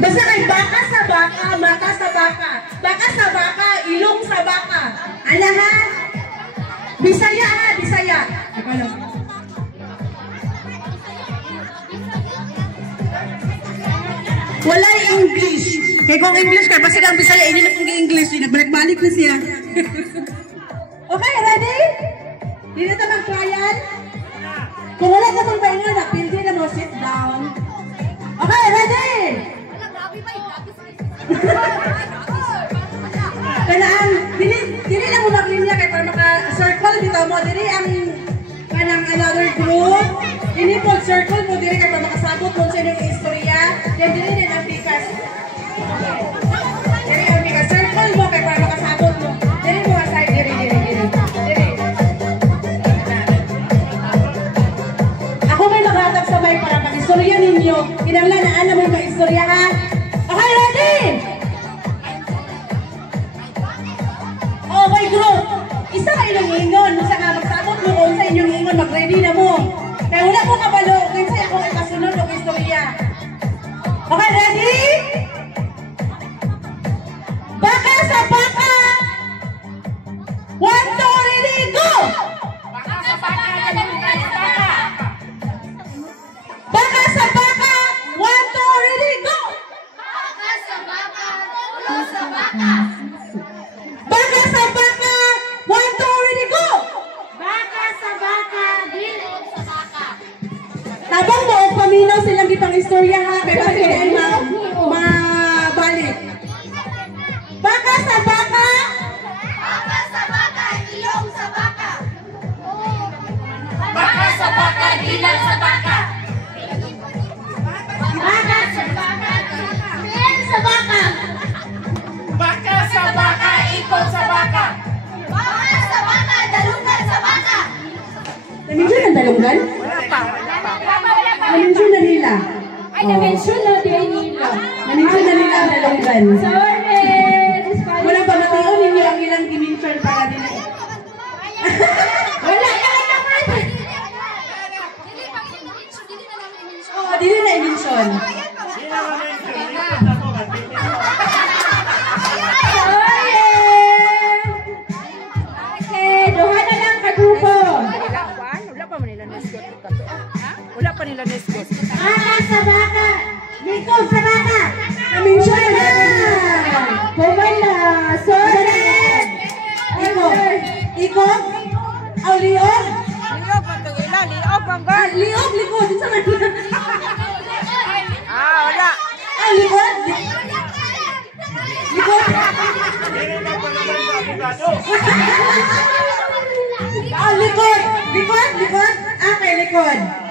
Basta kay baka sa baka, mata sa baka. Baka sa baka, ilong sa baka. Ala ha? Bisaya ha, Bisaya. Wala English. Kaya kung English ka, basta ang Bisaya, hindi na kung English. Nagbalik-balik na siya. Okay, ready? Hindi na ito mag-trial? Kung wala ka mong pahinga, napildi na mo, sit down. Okay, ready? Kanaan, dili lang mo maglinya kay para maka-circle dito mo. Dili ang kanang another group. Dili po circle mo, dili kay para makasabot mo sa inyong istorya. Then dili din ang pikas. Dili ang pikas. Circle mo kay para makasabot mo. Dili mo aside, dili. Ako may maghatag sa mic para mag-istorya ninyo. Kinanglan na alam mo yung mag-istorya ha. Okay, ready? Oh, my group. Isa ka inyong ingon. Isa ka magsabot mo kung sa inyong ingon. Mag-ready na mo. Kaya wala ko kabalo. Kasi ako ay kasunod ng istorya. Okay, ready? Baka sa baka. 1, 2, ready, go! Baka sa baka, dalunggan sa baka. Baka sa baka. 1, 2, ready, go! Baka sa baka, ulo sa baka. Baka sa baka. 1, 2, ready, go! Baka sa baka, bilog sa baka. Habang mo, paminaw silang gipang istorya ha. Kaya kasi ay mabalik. Baka sa baka. Baka sa baka, ilong sa baka. Baka sa baka, dilag sa baka. Baka sa baka, tiyan sa baka. Baka sa baka, ikot sa baka. Baka sa baka, dalungan sa baka. Na-mention ang dalungan? Na-mention na nila. Ay, na-mention na din nila. Na-mention na nila ang dalungan. Sorry! Walang pamatiyon ninyo ang ilang dimension para din. Wala ka naman! Oo, dili na i-mention. Sorry! Okay, duha na lang ka-grupo. Wala pa nila nesgot. Wala pa nila nesgot. Baka sa baka, likod sa baka. Na-mention na. Bumay na, sorry! Ikot? Aw, liog? Liog pa ito ila. Liog ang girl. Liog, likod. Isa man. Wala. Ah, likod? Likod? Ah, likod. Likod? Okay, likod.